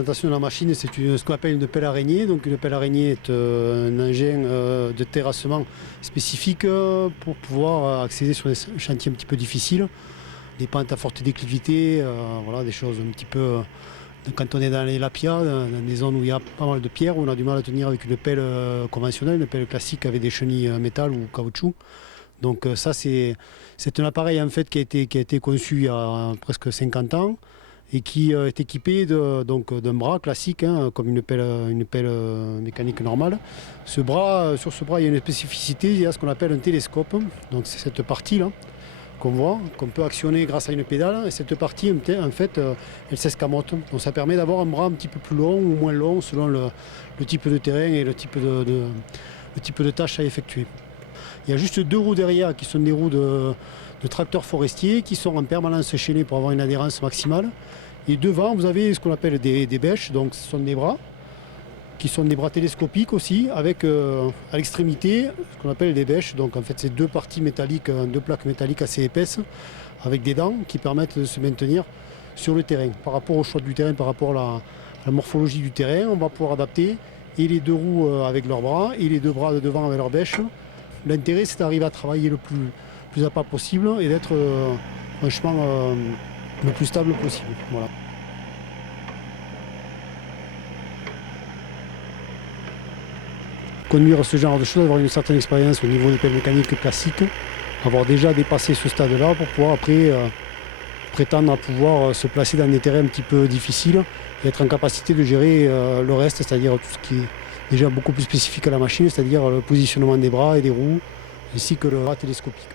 L'implantation de la machine, c'est ce qu'on appelle une pelle araignée. Donc une pelle araignée est un engin de terrassement spécifique pour pouvoir accéder sur des chantiers un petit peu difficiles, des pentes à forte déclivité, voilà, des choses un petit peu. Quand on est dans les lapias, dans des zones où il y a pas mal de pierres, où on a du mal à tenir avec une pelle conventionnelle, une pelle classique avec des chenilles métal ou caoutchouc. Donc ça, c'est un appareil en fait qui a été conçu il y a presque 50 ans et qui est équipé d'un bras classique, hein, comme une pelle mécanique normale. Sur ce bras, il y a une spécificité, il y a ce qu'on appelle un télescope. Donc c'est cette partie-là qu'on voit, qu'on peut actionner grâce à une pédale. Et cette partie, en fait, elle s'escamote. Donc ça permet d'avoir un bras un petit peu plus long ou moins long selon le type de terrain et le type de tâche à effectuer. Il y a juste 2 roues derrière qui sont des roues de tracteurs forestiers qui sont en permanence chaînées pour avoir une adhérence maximale. Et devant, vous avez ce qu'on appelle des bêches, donc ce sont des bras, qui sont des bras télescopiques aussi, avec à l'extrémité ce qu'on appelle des bêches. Donc en fait, c'est 2 parties métalliques, 2 plaques métalliques assez épaisses, avec des dents qui permettent de se maintenir sur le terrain. Par rapport au choix du terrain, par rapport à la morphologie du terrain, on va pouvoir adapter et les 2 roues avec leurs bras et les 2 bras de devant avec leurs bêches. L'intérêt, c'est d'arriver à travailler le plus à plat possible et d'être franchement le plus stable possible. Voilà. Conduire ce genre de choses, avoir une certaine expérience au niveau des pelles mécaniques classiques, avoir déjà dépassé ce stade-là pour pouvoir après prétendre à pouvoir se placer dans des terrains un petit peu difficiles et être en capacité de gérer le reste, c'est-à-dire tout ce qui est déjà beaucoup plus spécifique à la machine, c'est-à-dire le positionnement des bras et des roues, ainsi que le bras télescopique.